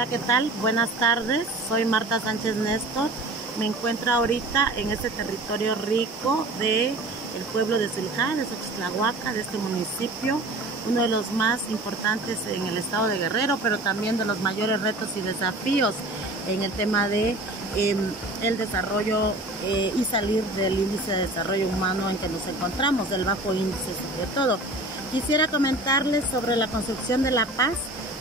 Hola, ¿qué tal? Buenas tardes, soy Marta Sánchez Néstor. Me encuentro ahorita en este territorio rico del pueblo de Zulcá, de Xochitlahuaca, de este municipio, uno de los más importantes en el estado de Guerrero, pero también de los mayores retos y desafíos en el tema de el desarrollo y salir del índice de desarrollo humano en que nos encontramos, del bajo índice sobre todo. Quisiera comentarles sobre la construcción de la paz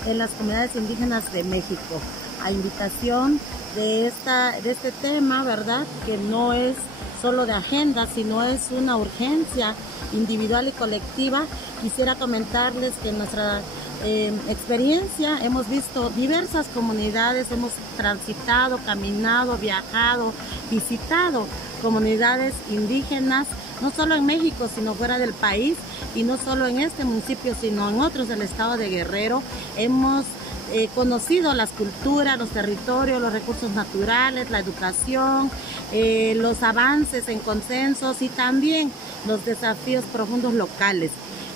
en las comunidades indígenas de México, a invitación de este tema, ¿verdad? Que no es solo de agenda, sino es una urgencia individual y colectiva. Quisiera comentarles que en nuestra experiencia hemos visto diversas comunidades, hemos transitado, caminado, viajado, visitado comunidades indígenas, no solo en México, sino fuera del país, y no solo en este municipio, sino en otros del estado de Guerrero. Hemos conocido las culturas, los territorios, los recursos naturales, la educación, los avances en consensos y también los desafíos profundos locales.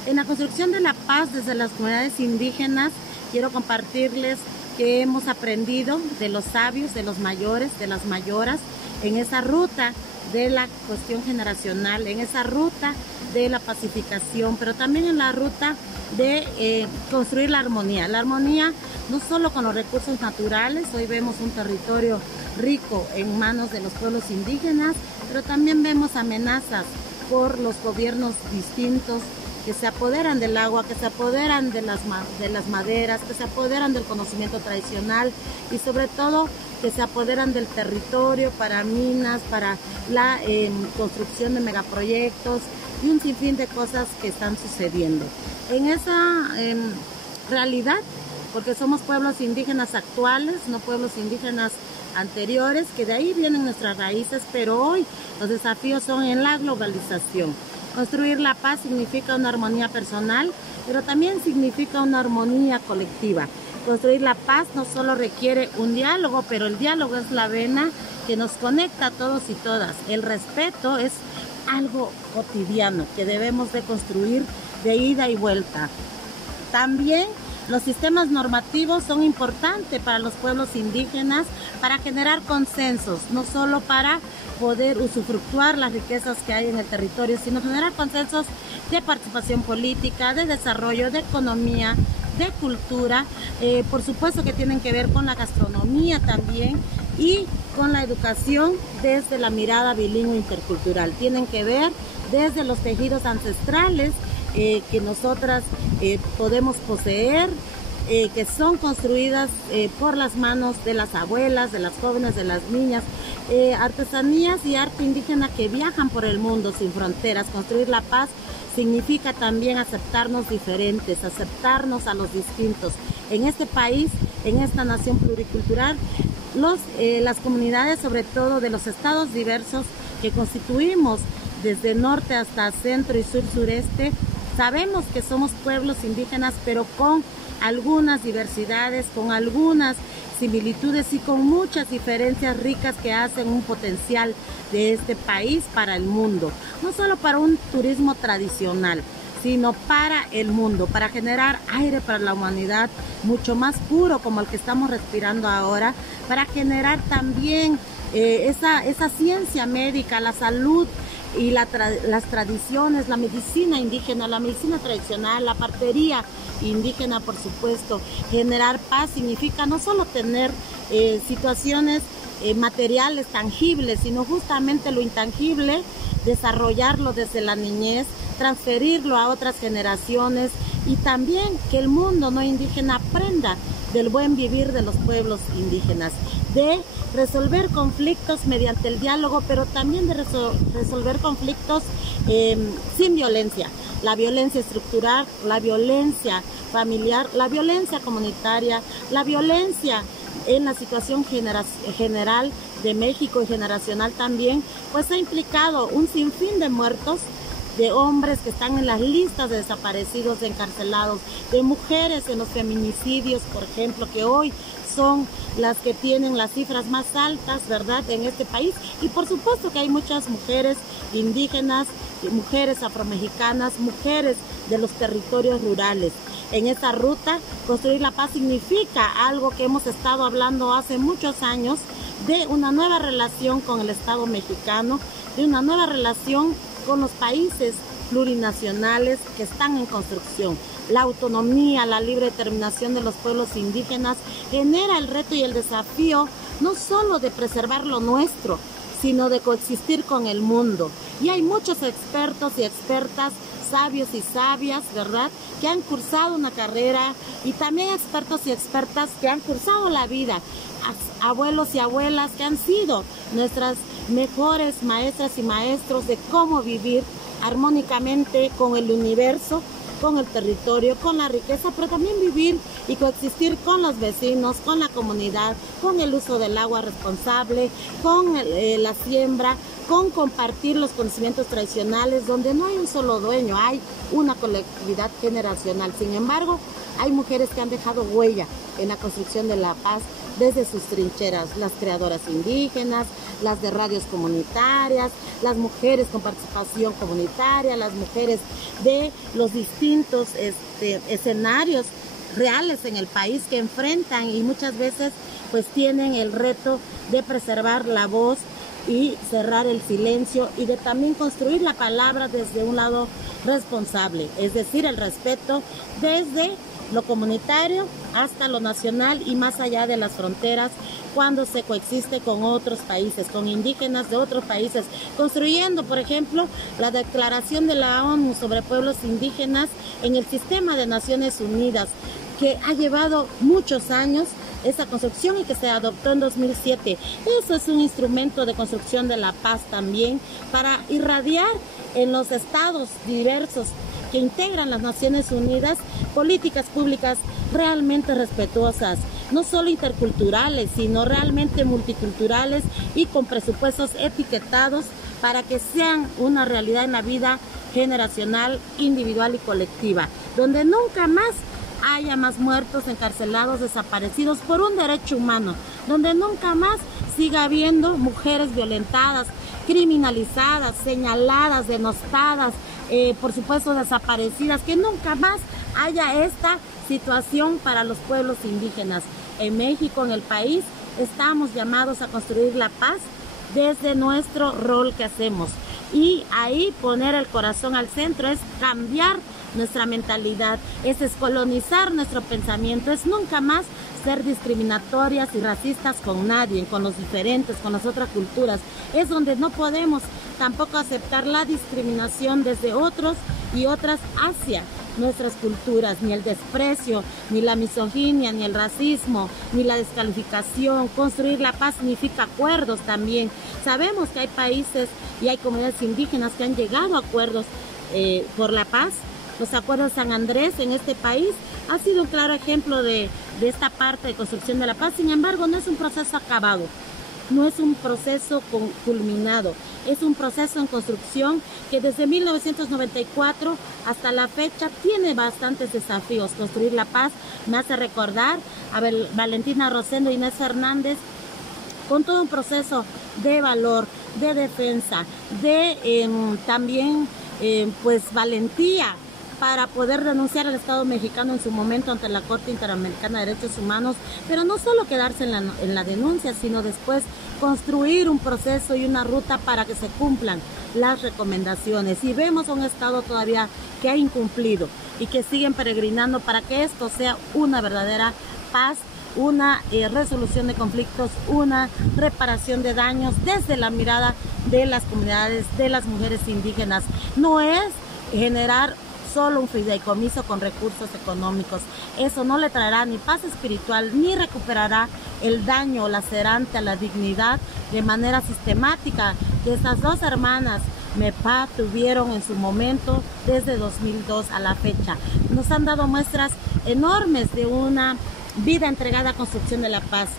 En la construcción de la paz desde las comunidades indígenas, quiero compartirles que hemos aprendido de los sabios, de los mayores, de las mayoras, en esa ruta de la cuestión generacional, en esa ruta de la pacificación, pero también en la ruta de construir la armonía no solo con los recursos naturales. Hoy vemos un territorio rico en manos de los pueblos indígenas, pero también vemos amenazas por los gobiernos distintos que se apoderan del agua, que se apoderan de las maderas, que se apoderan del conocimiento tradicional y sobre todo que se apoderan del territorio para minas, para la construcción de megaproyectos y un sinfín de cosas que están sucediendo. En esa realidad, porque somos pueblos indígenas actuales, no pueblos indígenas anteriores, que de ahí vienen nuestras raíces, pero hoy los desafíos son en la globalización. Construir la paz significa una armonía personal, pero también significa una armonía colectiva. Construir la paz no solo requiere un diálogo, pero el diálogo es la vena que nos conecta a todos y todas. El respeto es algo cotidiano que debemos de construir de ida y vuelta. También los sistemas normativos son importantes para los pueblos indígenas para generar consensos, no solo para poder usufructuar las riquezas que hay en el territorio, sino generar consensos de participación política, de desarrollo, de economía, de cultura, por supuesto que tienen que ver con la gastronomía también y con la educación desde la mirada bilingüe intercultural. Tienen que ver desde los tejidos ancestrales que nosotras podemos poseer, que son construidas por las manos de las abuelas, de las jóvenes, de las niñas, artesanías y arte indígena que viajan por el mundo sin fronteras. Construir la paz significa también aceptarnos diferentes, aceptarnos a los distintos. En este país, en esta nación pluricultural, las comunidades, sobre todo de los estados diversos que constituimos desde norte hasta centro y sur sureste, sabemos que somos pueblos indígenas, pero con algunas diversidades, con algunas similitudes y con muchas diferencias ricas que hacen un potencial de este país para el mundo. No solo para un turismo tradicional, sino para el mundo, para generar aire para la humanidad mucho más puro como el que estamos respirando ahora, para generar también esa ciencia médica, la salud y las tradiciones, la medicina indígena, la medicina tradicional, la partería indígena, por supuesto. Generar paz significa no solo tener situaciones materiales tangibles, sino justamente lo intangible, desarrollarlo desde la niñez, transferirlo a otras generaciones y también que el mundo no indígena aprenda del buen vivir de los pueblos indígenas, de resolver conflictos mediante el diálogo, pero también de resolver conflictos sin violencia. La violencia estructural, la violencia familiar, la violencia comunitaria, la violencia en la situación general de México y generacional también, pues ha implicado un sinfín de muertos, de hombres que están en las listas de desaparecidos, de encarcelados, de mujeres en los feminicidios, por ejemplo, que hoy son las que tienen las cifras más altas, ¿verdad?, en este país. Y por supuesto que hay muchas mujeres indígenas, mujeres afromexicanas, mujeres de los territorios rurales. en esta ruta. Construir la paz significa algo que hemos estado hablando hace muchos años, de una nueva relación con el Estado mexicano, de una nueva relación con los países plurinacionales que están en construcción. La autonomía, la libre determinación de los pueblos indígenas genera el reto y el desafío no solo de preservar lo nuestro, sino de coexistir con el mundo. Y hay muchos expertos y expertas, sabios y sabias, ¿verdad?, que han cursado una carrera, y también expertos y expertas que han cursado la vida, abuelos y abuelas que han sido nuestras mejores maestras y maestros de cómo vivir armónicamente con el universo, con el territorio, con la riqueza, pero también vivir y coexistir con los vecinos, con la comunidad, con el uso del agua responsable, con la siembra, con compartir los conocimientos tradicionales, donde no hay un solo dueño, hay una colectividad generacional. Sin embargo, hay mujeres que han dejado huella en la construcción de la paz desde sus trincheras, las creadoras indígenas, las de radios comunitarias, las mujeres con participación comunitaria, las mujeres de los distintos escenarios reales en el país que enfrentan y muchas veces pues tienen el reto de preservar la voz y cerrar el silencio, y de también construir la palabra desde un lado responsable, es decir, el respeto desde lo comunitario hasta lo nacional y más allá de las fronteras, cuando se coexiste con otros países, con indígenas de otros países, construyendo, por ejemplo, la Declaración de la ONU sobre pueblos indígenas en el sistema de Naciones Unidas, que ha llevado muchos años esa construcción y que se adoptó en 2007. Eso es un instrumento de construcción de la paz también, para irradiar en los estados diversos que integran las Naciones Unidas políticas públicas realmente respetuosas, no solo interculturales, sino realmente multiculturales y con presupuestos etiquetados para que sean una realidad en la vida generacional, individual y colectiva, donde nunca más haya más muertos, encarcelados, desaparecidos por un derecho humano, donde nunca más siga habiendo mujeres violentadas, criminalizadas, señaladas, denostadas, por supuesto desaparecidas, que nunca más haya esta situación para los pueblos indígenas. En México, en el país, estamos llamados a construir la paz desde nuestro rol que hacemos, y ahí poner el corazón al centro, es cambiar nuestra mentalidad, es descolonizar nuestro pensamiento, es nunca más ser discriminatorias y racistas con nadie, con los diferentes, con las otras culturas. Es donde no podemos tampoco aceptar la discriminación desde otros y otras hacia nuestras culturas, ni el desprecio, ni la misoginia, ni el racismo, ni la descalificación. Construir la paz significa acuerdos también. Sabemos que hay países y hay comunidades indígenas que han llegado a acuerdos por la paz. Los acuerdos de San Andrés en este país ha sido un claro ejemplo de esta parte de construcción de la paz. Sin embargo, no es un proceso acabado, no es un proceso culminado, es un proceso en construcción que desde 1994 hasta la fecha tiene bastantes desafíos. Construir la paz me hace recordar a Valentina Rosendo e Inés Fernández, con todo un proceso de valor, de defensa, de también pues valentía para poder denunciar al Estado mexicano en su momento ante la Corte Interamericana de Derechos Humanos, pero no solo quedarse en la denuncia, sino después construir un proceso y una ruta para que se cumplan las recomendaciones. Y vemos a un Estado todavía que ha incumplido y que siguen peregrinando para que esto sea una verdadera paz, una resolución de conflictos, una reparación de daños desde la mirada de las comunidades, de las mujeres indígenas. No es generar solo un fideicomiso con recursos económicos. Eso no le traerá ni paz espiritual, ni recuperará el daño lacerante a la dignidad de manera sistemática que estas dos hermanas MEPA tuvieron en su momento desde 2002 a la fecha. Nos han dado muestras enormes de una vida entregada a construcción de la paz.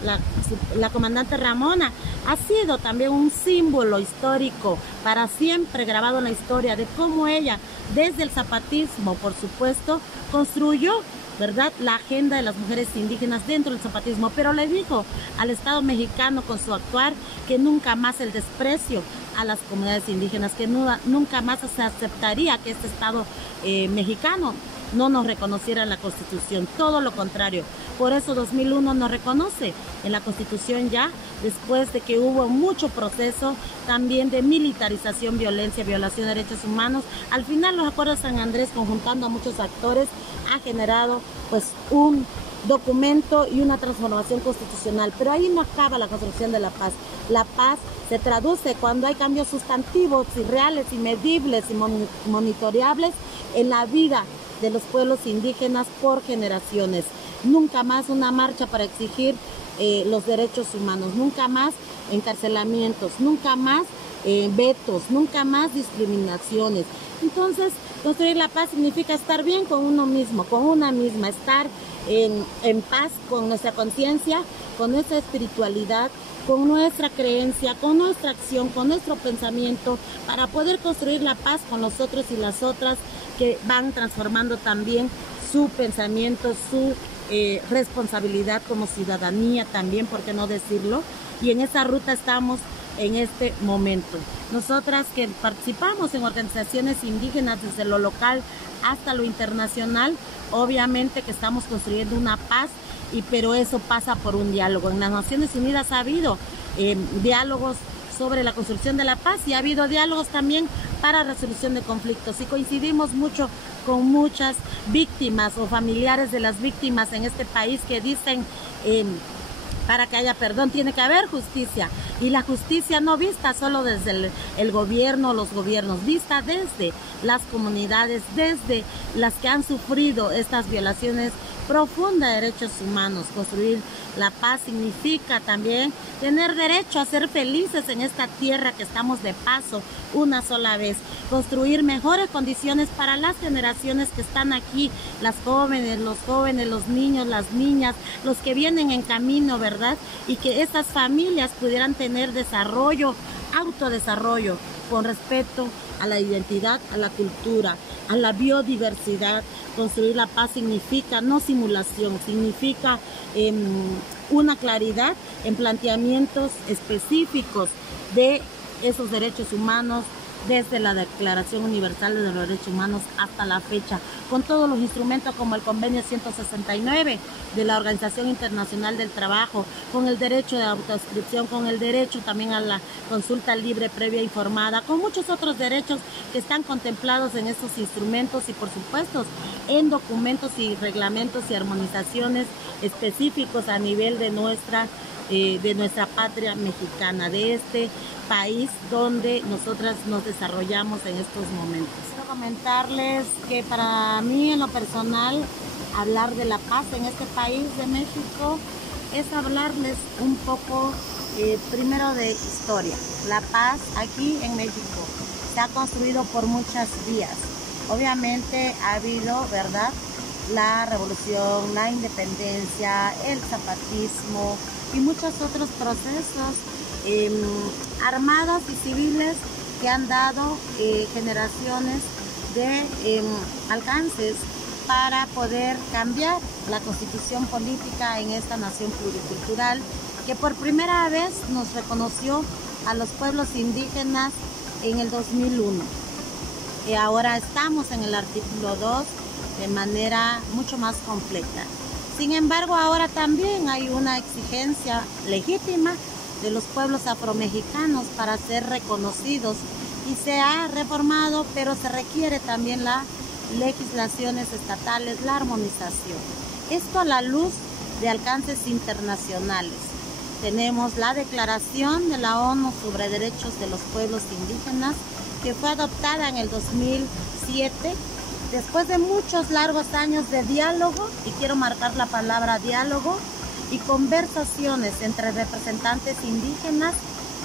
La comandante Ramona ha sido también un símbolo histórico para siempre grabado en la historia de cómo ella, desde el zapatismo, por supuesto, construyó, ¿verdad?, la agenda de las mujeres indígenas dentro del zapatismo, pero le dijo al Estado mexicano con su actuar que nunca más el desprecio a las comunidades indígenas, que nunca más se aceptaría que este Estado mexicano no nos reconociera en la Constitución, todo lo contrario. Por eso 2001 nos reconoce en la Constitución ya, después de que hubo mucho proceso también de militarización, violencia, violación de derechos humanos. Al final los acuerdos de San Andrés, conjuntando a muchos actores, ha generado pues un documento y una transformación constitucional. Pero ahí no acaba la construcción de la paz. La paz se traduce cuando hay cambios sustantivos y reales y medibles y monitoreables en la vida de los pueblos indígenas por generaciones. Nunca más una marcha para exigir los derechos humanos, nunca más encarcelamientos, nunca más vetos, nunca más discriminaciones. Entonces, construir la paz significa estar bien con uno mismo, con una misma, estar en paz con nuestra conciencia, con nuestra espiritualidad, con nuestra creencia, con nuestra acción, con nuestro pensamiento, para poder construir la paz con los otros y las otras que van transformando también su pensamiento, su responsabilidad como ciudadanía también, ¿por qué no decirlo? Y en esa ruta estamos en este momento. Nosotras que participamos en organizaciones indígenas desde lo local hasta lo internacional, obviamente que estamos construyendo una paz, pero eso pasa por un diálogo. En las Naciones Unidas ha habido diálogos sobre la construcción de la paz y ha habido diálogos también para resolución de conflictos, y coincidimos mucho con muchas víctimas o familiares de las víctimas en este país que dicen para que haya perdón tiene que haber justicia, y la justicia no vista solo desde el gobierno, los gobiernos, vista desde las comunidades, desde las que han sufrido estas violaciones profundas de derechos humanos. Construir la paz significa también tener derecho a ser felices en esta tierra que estamos de paso una sola vez, construir mejores condiciones para las generaciones que están aquí, las jóvenes, los niños, las niñas, los que vienen en camino, ¿verdad? Y que estas familias pudieran tener desarrollo, autodesarrollo, con respeto a la identidad, a la cultura, a la biodiversidad. Construir la paz significa no simulación, significa una claridad en planteamientos específicos de esos derechos humanos, desde la Declaración Universal de los Derechos Humanos hasta la fecha, con todos los instrumentos como el Convenio 169 de la Organización Internacional del Trabajo, con el derecho de autoinscripción, con el derecho también a la consulta libre, previa e informada, con muchos otros derechos que están contemplados en estos instrumentos y por supuesto en documentos y reglamentos y armonizaciones específicos a nivel de nuestra patria mexicana, de este país donde nosotras nos desarrollamos en estos momentos. Quiero comentarles que para mí en lo personal hablar de la paz en este país de México es hablarles un poco primero de historia. La paz aquí en México se ha construido por muchas vías. Obviamente ha habido, ¿verdad?, la revolución, la independencia, el zapatismo y muchos otros procesos armados y civiles que han dado generaciones de alcances para poder cambiar la constitución política en esta nación pluricultural que por primera vez nos reconoció a los pueblos indígenas en el 2001. Y ahora estamos en el artículo 2 de manera mucho más completa. Sin embargo, ahora también hay una exigencia legítima de los pueblos afromexicanos para ser reconocidos y se ha reformado, pero se requiere también las legislaciones estatales, la armonización. Esto a la luz de alcances internacionales. Tenemos la Declaración de la ONU sobre Derechos de los Pueblos Indígenas, que fue adoptada en el 2007, después de muchos largos años de diálogo, y quiero marcar la palabra diálogo, y conversaciones entre representantes indígenas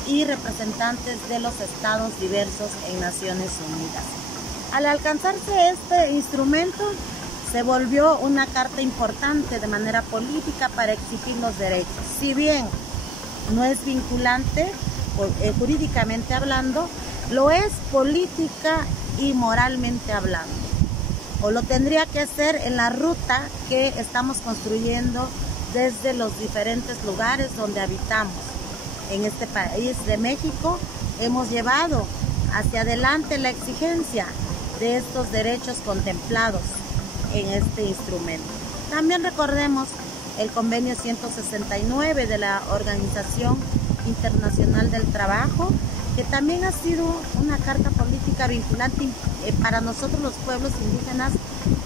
y representantes de los estados diversos en Naciones Unidas. Al alcanzarse este instrumento, se volvió una carta importante de manera política para exigir los derechos. Si bien no es vinculante, jurídicamente hablando, lo es política y moralmente hablando. O lo tendría que ser en la ruta que estamos construyendo desde los diferentes lugares donde habitamos. En este país de México hemos llevado hacia adelante la exigencia de estos derechos contemplados en este instrumento. También recordemos el convenio 169 de la Organización Internacional del Trabajo, que también ha sido una carta política vinculante para nosotros los pueblos indígenas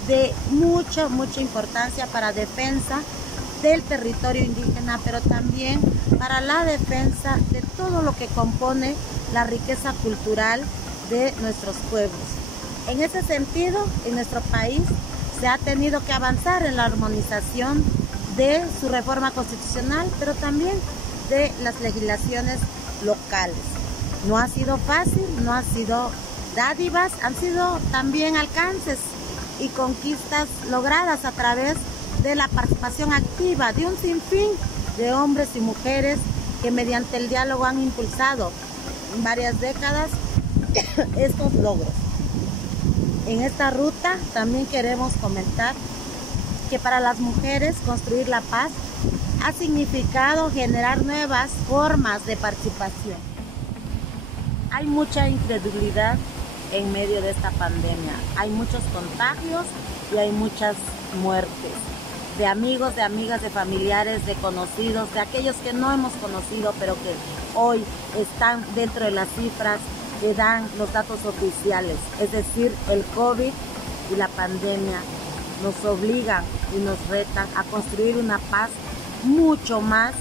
de mucha importancia para defensa del territorio indígena, pero también para la defensa de todo lo que compone la riqueza cultural de nuestros pueblos. En ese sentido, en nuestro país se ha tenido que avanzar en la armonización de su reforma constitucional, pero también de las legislaciones locales. No ha sido fácil, no ha sido dádivas, han sido también alcances y conquistas logradas a través de la participación activa de un sinfín de hombres y mujeres que mediante el diálogo han impulsado en varias décadas estos logros. En esta ruta también queremos comentar que para las mujeres construir la paz ha significado generar nuevas formas de participación. Hay mucha incredulidad en medio de esta pandemia. Hay muchos contagios y hay muchas muertes de amigos, de amigas, de familiares, de conocidos, de aquellos que no hemos conocido, pero que hoy están dentro de las cifras que dan los datos oficiales. Es decir, el COVID y la pandemia nos obligan y nos retan a construir una paz mucho más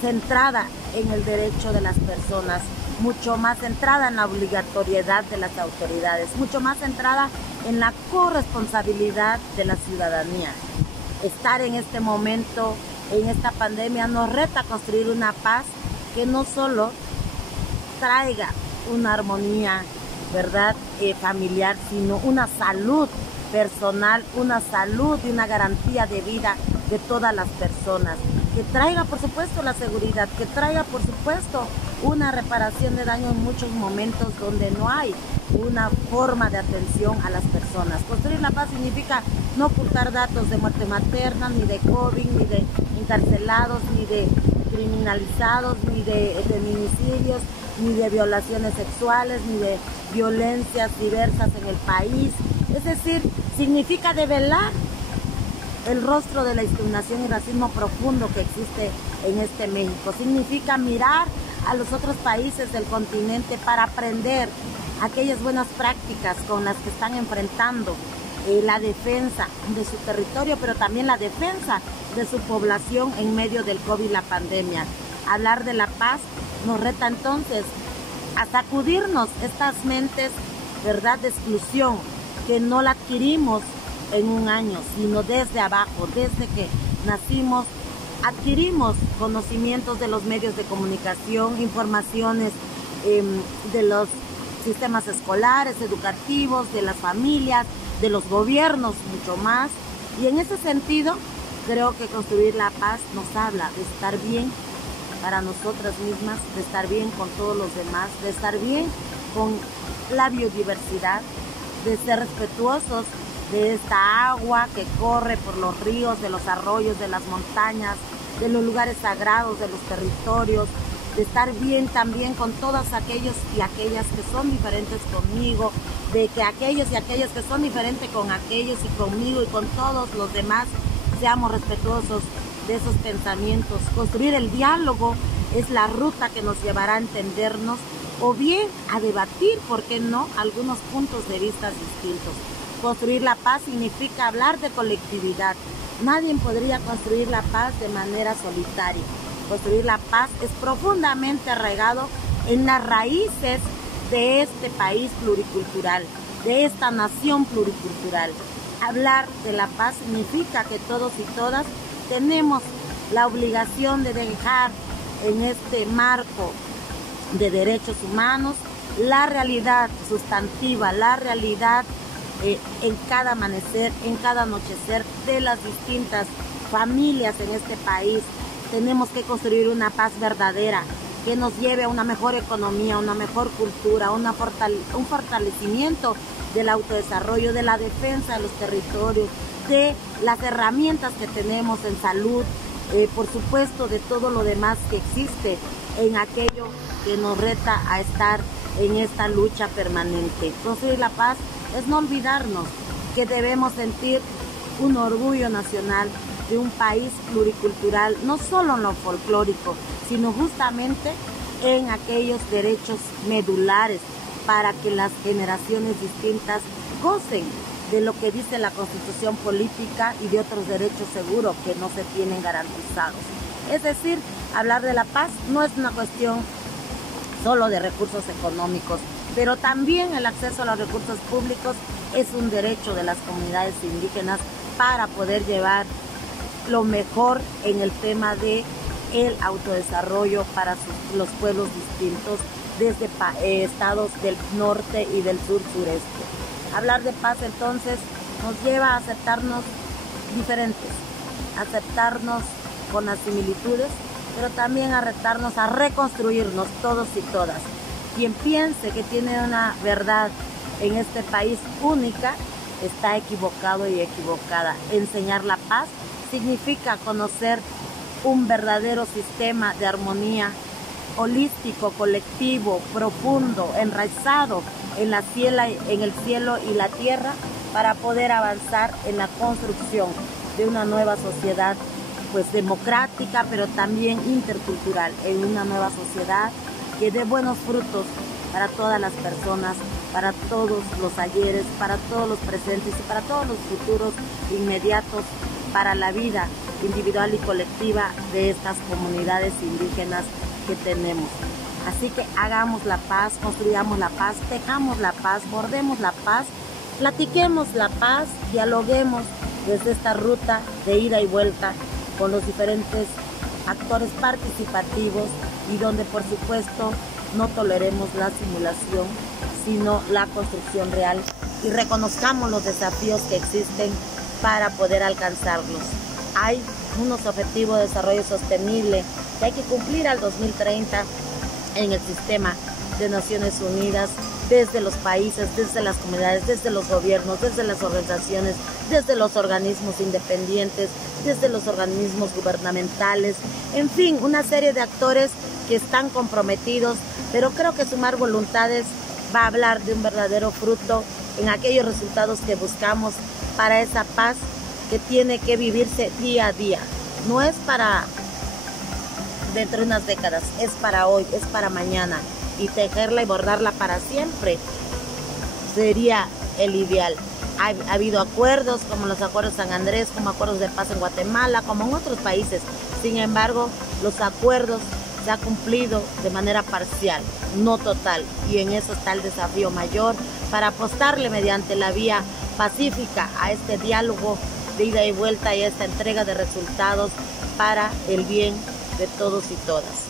centrada en el derecho de las personas, mucho más centrada en la obligatoriedad de las autoridades, mucho más centrada en la corresponsabilidad de la ciudadanía. Estar en este momento, en esta pandemia, nos reta a construir una paz que no solo traiga una armonía, ¿verdad?, familiar, sino una salud personal, una salud y una garantía de vida de todas las personas, que traiga por supuesto la seguridad, que traiga por supuesto una reparación de daño en muchos momentos donde no hay una forma de atención a las personas. Construir la paz significa no ocultar datos de muerte materna, ni de COVID, ni de encarcelados, ni de criminalizados, ni de feminicidios, ni de violaciones sexuales, ni de violencias diversas en el país. Es decir, significa develar el rostro de la discriminación y racismo profundo que existe en este México. Significa mirar a los otros países del continente para aprender aquellas buenas prácticas con las que están enfrentando la defensa de su territorio, pero también la defensa de su población en medio del COVID y la pandemia. Hablar de la paz nos reta entonces a sacudirnos estas mentes, ¿verdad?, de exclusión, que no la adquirimos en un año, sino desde abajo, desde que nacimos, adquirimos conocimientos de los medios de comunicación, informaciones de los sistemas escolares, educativos, de las familias, de los gobiernos, mucho más. Y en ese sentido, creo que construir la paz nos habla de estar bien para nosotras mismas, de estar bien con todos los demás, de estar bien con la biodiversidad, de ser respetuosos de esta agua que corre por los ríos, de los arroyos, de las montañas, de los lugares sagrados, de los territorios, de estar bien también con todos aquellos y aquellas que son diferentes conmigo, de que aquellos y aquellas que son diferentes con aquellos y conmigo y con todos los demás seamos respetuosos de esos pensamientos. Construir el diálogo es la ruta que nos llevará a entendernos o bien a debatir, ¿por qué no?, algunos puntos de vista distintos. Construir la paz significa hablar de colectividad. Nadie podría construir la paz de manera solitaria. Construir la paz es profundamente arraigado en las raíces de este país pluricultural, de esta nación pluricultural. Hablar de la paz significa que todos y todas tenemos la obligación de dejar en este marco de derechos humanos la realidad sustantiva, la realidad en cada amanecer, en cada anochecer de las distintas familias en este país. Tenemos que construir una paz verdadera que nos lleve a una mejor economía, una mejor cultura, un fortalecimiento del autodesarrollo, de la defensa de los territorios, de las herramientas que tenemos en salud, por supuesto de todo lo demás que existe en aquello que nos reta a estar en esta lucha permanente. Construir la paz es no olvidarnos que debemos sentir un orgullo nacional de un país pluricultural, no solo en lo folclórico, sino justamente en aquellos derechos medulares para que las generaciones distintas gocen de lo que dice la Constitución política y de otros derechos seguros que no se tienen garantizados. Es decir, hablar de la paz no es una cuestión solo de recursos económicos, pero también el acceso a los recursos públicos es un derecho de las comunidades indígenas para poder llevar lo mejor en el tema de el autodesarrollo para los pueblos distintos desde estados del norte y del sur-sureste. Hablar de paz entonces nos lleva a aceptarnos diferentes, aceptarnos con las similitudes, pero también a retarnos a reconstruirnos todos y todas. Quien piense que tiene una verdad en este país única, está equivocado y equivocada. Enseñar la paz significa conocer un verdadero sistema de armonía holístico, colectivo, profundo, enraizado en el cielo y la tierra, para poder avanzar en la construcción de una nueva sociedad, pues democrática, pero también intercultural, en una nueva sociedad que dé buenos frutos para todas las personas, para todos los ayeres, para todos los presentes y para todos los futuros inmediatos, para la vida individual y colectiva de estas comunidades indígenas que tenemos. Así que hagamos la paz, construyamos la paz, tejamos la paz, bordemos la paz, platiquemos la paz, dialoguemos desde esta ruta de ida y vuelta con los diferentes actores participativos y donde por supuesto no toleremos la simulación, sino la construcción real, y reconozcamos los desafíos que existen para poder alcanzarlos. Hay unos objetivos de desarrollo sostenible que hay que cumplir al 2030 en el sistema de Naciones Unidas, desde los países, desde las comunidades, desde los gobiernos, desde las organizaciones, desde los organismos independientes, desde los organismos gubernamentales, en fin, una serie de actores que están comprometidos, pero creo que sumar voluntades va a hablar de un verdadero fruto en aquellos resultados que buscamos para esa paz que tiene que vivirse día a día. No es para dentro de unas décadas, es para hoy, es para mañana, y tejerla y bordarla para siempre sería el ideal. Ha habido acuerdos como los acuerdos de San Andrés, como acuerdos de paz en Guatemala, como en otros países. Sin embargo, los acuerdos se han cumplido de manera parcial, no total, y en eso está el desafío mayor para apostarle mediante la vía pacífica a este diálogo de ida y vuelta y a esta entrega de resultados para el bien de todos y todas.